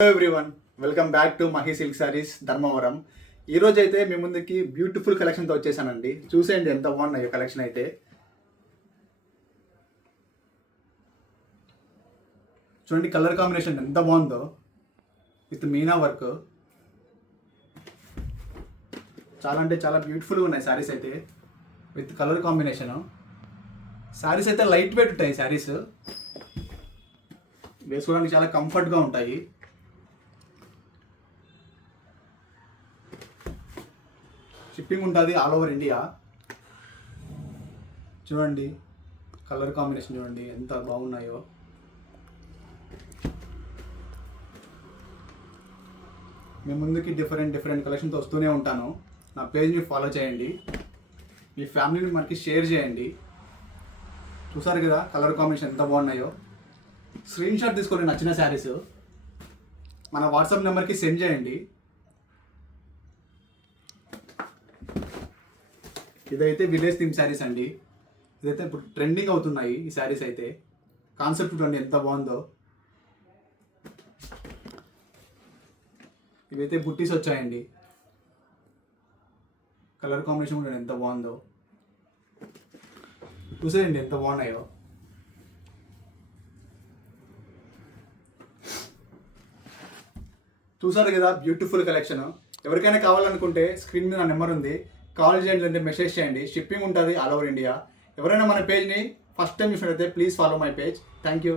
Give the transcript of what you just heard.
Hello everyone, welcome back to Mahi silk saris Dharmavaram. ఈరోజు అయితే మీ ముందుకి బ్యూటిఫుల్ కలెక్షన్తో వచ్చేసానండి. చూసేయండి ఎంత బాగున్నాయో కలెక్షన్ అయితే. చూడండి కలర్ కాంబినేషన్ ఎంత బాగుందో, విత్ మీనా వర్క్. చాలా అంటే చాలా బ్యూటిఫుల్గా ఉన్నాయి శారీస్ అయితే, విత్ కలర్ కాంబినేషను. శారీస్ అయితే లైట్ వెయిట్ ఉంటాయి. శారీస్ వేసుకోవడానికి చాలా కంఫర్ట్గా ఉంటాయి. షిప్పింగ్ ఉంటుంది ఆల్ ఓవర్ ఇండియా. చూడండి కలర్ కాంబినేషన్ చూడండి ఎంత బాగున్నాయో. మీ ముందుకి డిఫరెంట్ కలెక్షన్తో వస్తూనే ఉంటాను. నా పేజ్ని ఫాలో చేయండి, మీ ఫ్యామిలీని మనకి షేర్ చేయండి. చూసారు కదా కలర్ కాంబినేషన్ ఎంత బాగున్నాయో. స్క్రీన్ షాట్ తీసుకొని నచ్చిన శారీస్ మన వాట్సాప్ నెంబర్కి సెండ్ చేయండి. ఇదైతే విలేజ్ థీమ్ శారీస్ అండి. ఇదైతే ఇప్పుడు ట్రెండింగ్ అవుతున్నాయి ఈ శారీస్ అయితే. కాన్సెప్ట్ చూడండి ఎంత బాగుందో. ఇవైతే బుట్టీస్ వచ్చాయండి. కలర్ కాంబినేషన్ కూడా ఎంత బాగుందో. చూసేయండి ఎంత బాగున్నాయో. చూసారు కదా బ్యూటిఫుల్ కలెక్షన్. ఎవరికైనా కావాలనుకుంటే స్క్రీన్ మీద నా నెంబర్ ఉంది, కాల్ చేయండి, అంటే మెసేజ్ చేయండి. షిప్పింగ్ ఉంటుంది ఆల్ ఓవర్ ఇండియా. ఎవరైనా మన పేజ్ని ఫస్ట్ టైం చూసినట్లయితే please follow my page. Thank you.